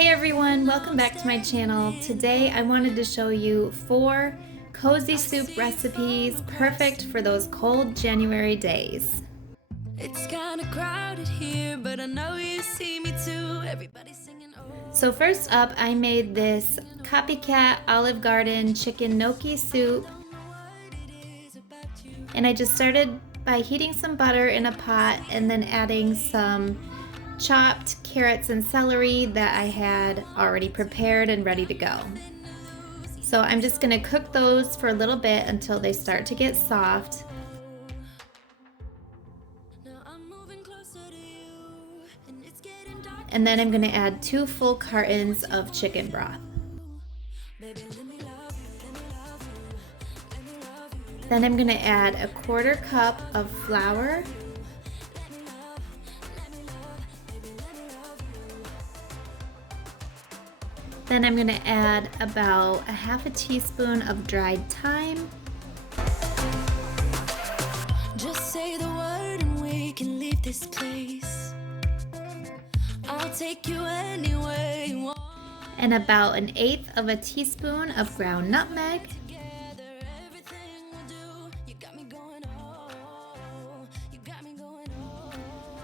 Hey everyone, welcome back to my channel. Today I wanted to show you 4 cozy soup recipes perfect for those cold January days. It's kind of crowded here, but I know you see me too. Everybody's singing. So first up, I made this Copycat Olive Garden chicken gnocchi soup. And I just started by heating some butter in a pot and then adding some chopped carrots and celery that I had already prepared and ready to go. So I'm just going to cook those for a little bit until they start to get soft. And then I'm going to add 2 full cartons of chicken broth. Then I'm going to add a 1/4 cup of flour. Then I'm going to add about a 1/2 teaspoon of dried thyme. Just say the word and we can leave this place. I'll take you anywhere you want. And about 1/8 teaspoon of ground nutmeg.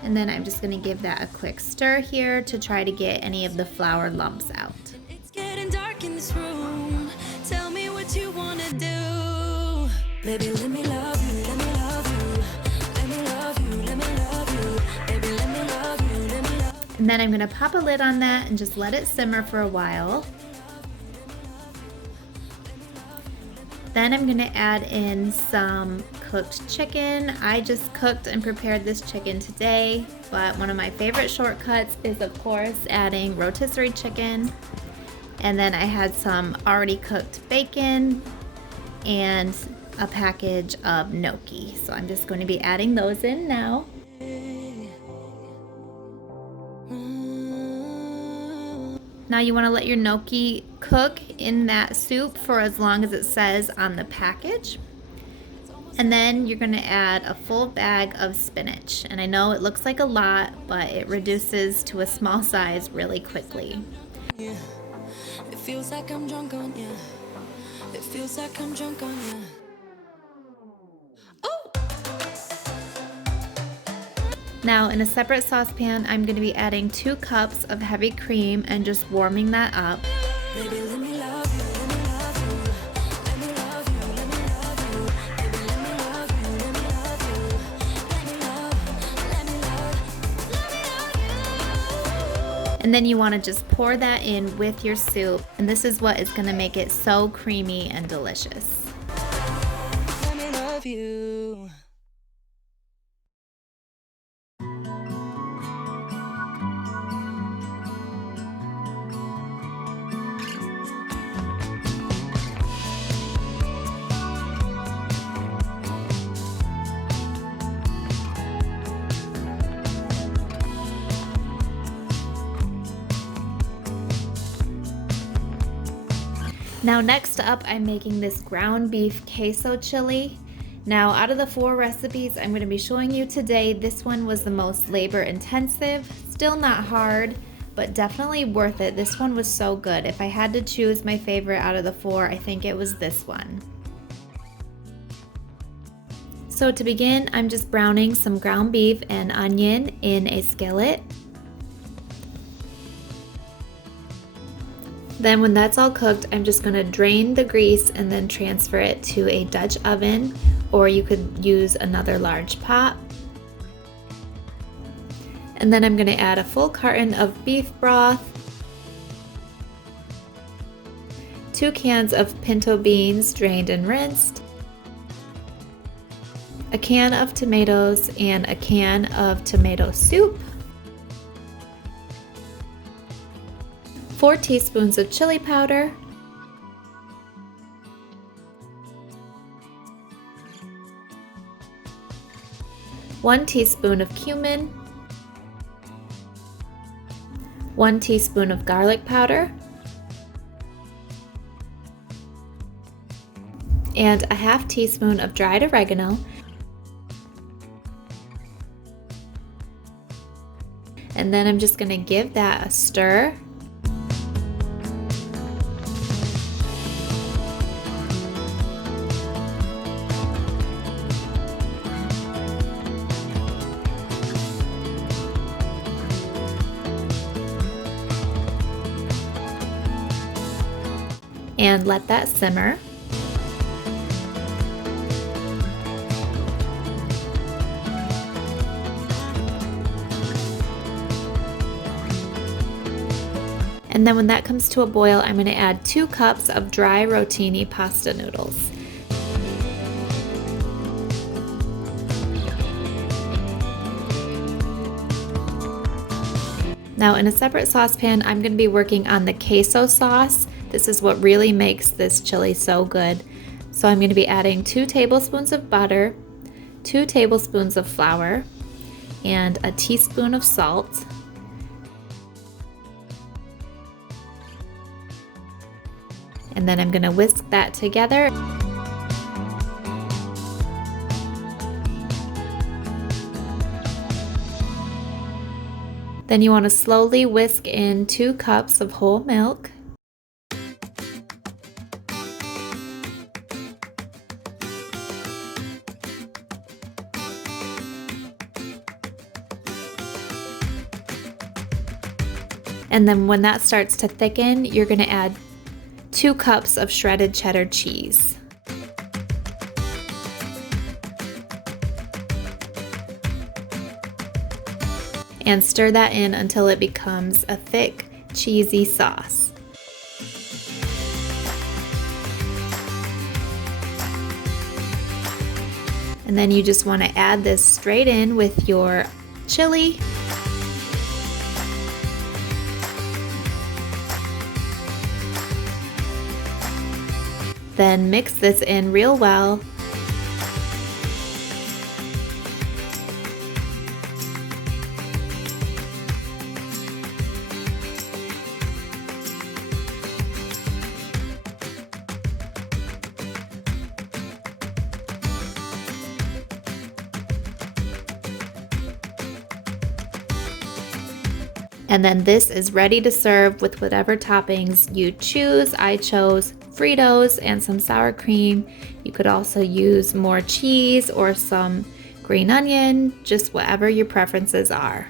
And then I'm just going to give that a quick stir here to try to get any of the flour lumps out. It's getting dark in this room. Tell me what you want to do. Baby, let me love you, let me love you. Let me love you, let me love you. Baby, let me love you, let me love you. And then I'm going to pop a lid on that and just let it simmer for a while. Then I'm going to add in some cooked chicken. I just cooked and prepared this chicken today, but one of my favorite shortcuts is of course adding rotisserie chicken. And then I had some already cooked bacon and a package of gnocchi. So I'm just going to be adding those in now. Now you want to let your gnocchi cook in that soup for as long as it says on the package. And then you're going to add a full bag of spinach. And I know it looks like a lot, but it reduces to a small size really quickly. Yeah. It feels like I'm drunk on you. It feels like I'm drunk on you. Now in a separate saucepan, I'm going to be adding 2 cups of heavy cream and just warming that up. Baby, let me love you, let me love you. Let me love you, let me love you. Baby, let me love you, let me love you. Let me love you. And then you want to just pour that in with your soup. And this is what is going to make it so creamy and delicious. Let me love you. Now next up, I'm making this ground beef queso chili. Now out of the 4 recipes I'm going to be showing you today, this one was the most labor intensive. Still not hard, but definitely worth it. This one was so good. If I had to choose my favorite out of the 4, I think it was this one. So to begin, I'm just browning some ground beef and onion in a skillet. Then when that's all cooked, I'm just going to drain the grease and then transfer it to a Dutch oven, or you could use another large pot. And then I'm going to add a full carton of beef broth, 2 cans of pinto beans drained and rinsed, a can of tomatoes and a can of tomato soup, 4 teaspoons of chili powder, one teaspoon of cumin, 1 teaspoon of garlic powder, and a 1/2 teaspoon of dried oregano. And then I'm just going to give that a stir. and let that simmer. And then when that comes to a boil, I'm going to add 2 cups of dry rotini pasta noodles. Now in a separate saucepan, I'm going to be working on the queso sauce. This is what really makes this chili so good. So I'm going to be adding 2 tablespoons of butter, 2 tablespoons of flour, and a teaspoon of salt. And then I'm going to whisk that together. Then you want to slowly whisk in 2 cups of whole milk. And then when that starts to thicken, you're going to add 2 cups of shredded cheddar cheese. And stir that in until it becomes a thick, cheesy sauce. And then you just want to add this straight in with your chili. Then mix this in real well. And then this is ready to serve with whatever toppings you choose. I chose Fritos and some sour cream. You could also use more cheese or some green onion, just whatever your preferences are.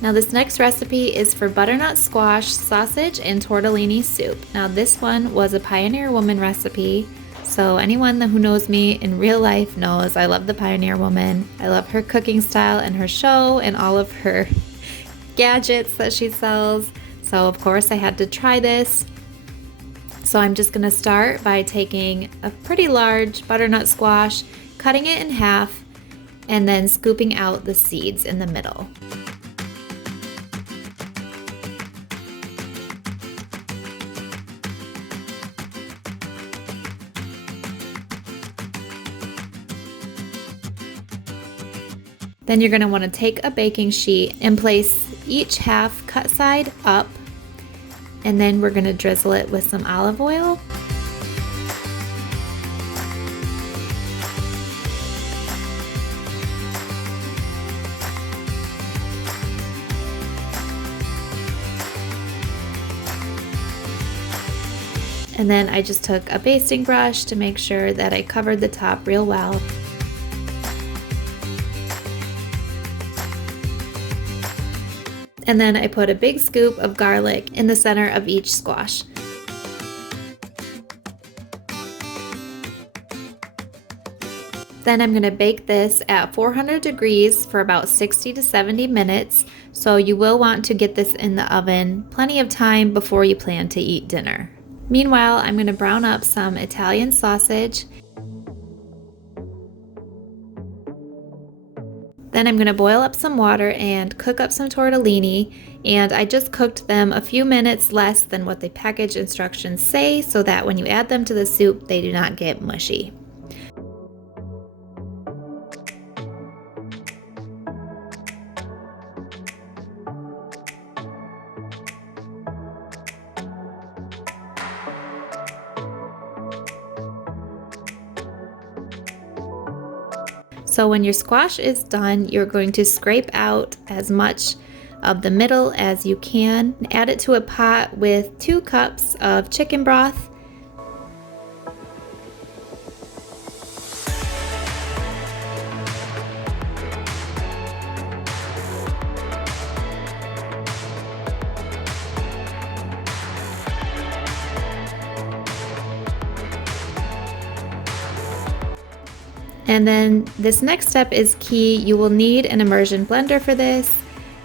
Now this next recipe is for butternut squash, sausage, and tortellini soup. Now this one was a Pioneer Woman recipe, so anyone who knows me in real life knows I love the Pioneer Woman. I love her cooking style and her show and all of her gadgets that she sells. So of course I had to try this. So I'm just gonna start by taking a pretty large butternut squash, cutting it in half, and then scooping out the seeds in the middle. Then you're going to want to take a baking sheet and place each half cut side up, and then we're going to drizzle it with some olive oil. And then I just took a basting brush to make sure that I covered the top real well. And then I put a big scoop of garlic in the center of each squash. Then I'm going to bake this at 400 degrees for about 60 to 70 minutes. So you will want to get this in the oven plenty of time before you plan to eat dinner. Meanwhile, I'm going to brown up some Italian sausage. Then I'm going to boil up some water and cook up some tortellini, and I just cooked them a few minutes less than what the package instructions say so that when you add them to the soup they do not get mushy. So when your squash is done, you're going to scrape out as much of the middle as you can. Add it to a pot with 2 cups of chicken broth. And then this next step is key. You will need an immersion blender for this,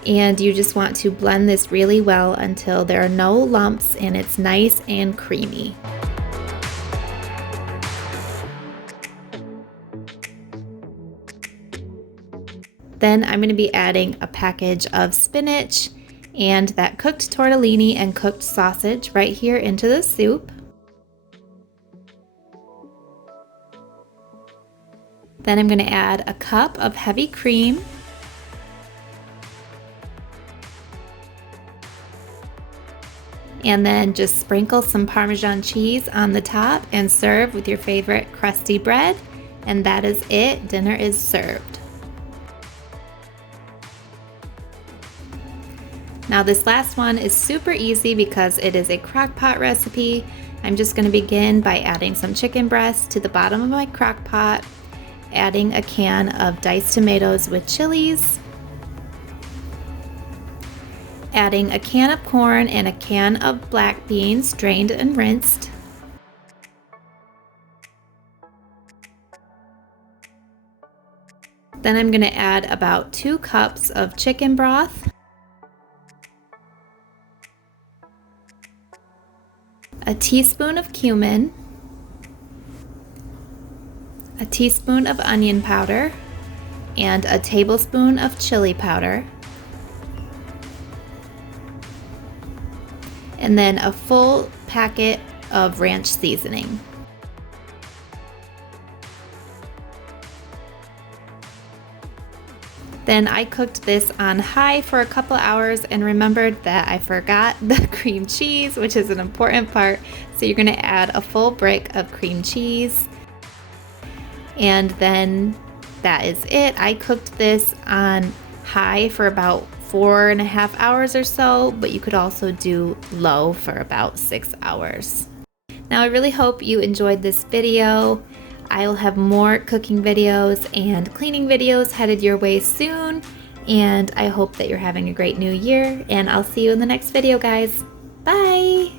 and you just want to blend this really well until there are no lumps and it's nice and creamy. Then I'm going to be adding a package of spinach and that cooked tortellini and cooked sausage right here into the soup. Then I'm going to add a cup of heavy cream. And then just sprinkle some Parmesan cheese on the top and serve with your favorite crusty bread. And that is it. Dinner is served. Now this last one is super easy because it is a crock pot recipe. I'm just going to begin by adding some chicken breast to the bottom of my crock pot, adding a can of diced tomatoes with chilies, adding a can of corn and a can of black beans drained and rinsed, then I'm going to add about 2 cups of chicken broth, a teaspoon of cumin, a teaspoon of onion powder, and a tablespoon of chili powder, and then a full packet of ranch seasoning. Then I cooked this on high for a couple hours and remembered that I forgot the cream cheese, which is an important part. So you're going to add a full brick of cream cheese. And then that is it. I cooked this on high for about 4.5 hours or so, but you could also do low for about 6 hours. Now I really hope you enjoyed this video. I'll have more cooking videos and cleaning videos headed your way soon, and I hope that you're having a great new year, and I'll see you in the next video, guys. Bye!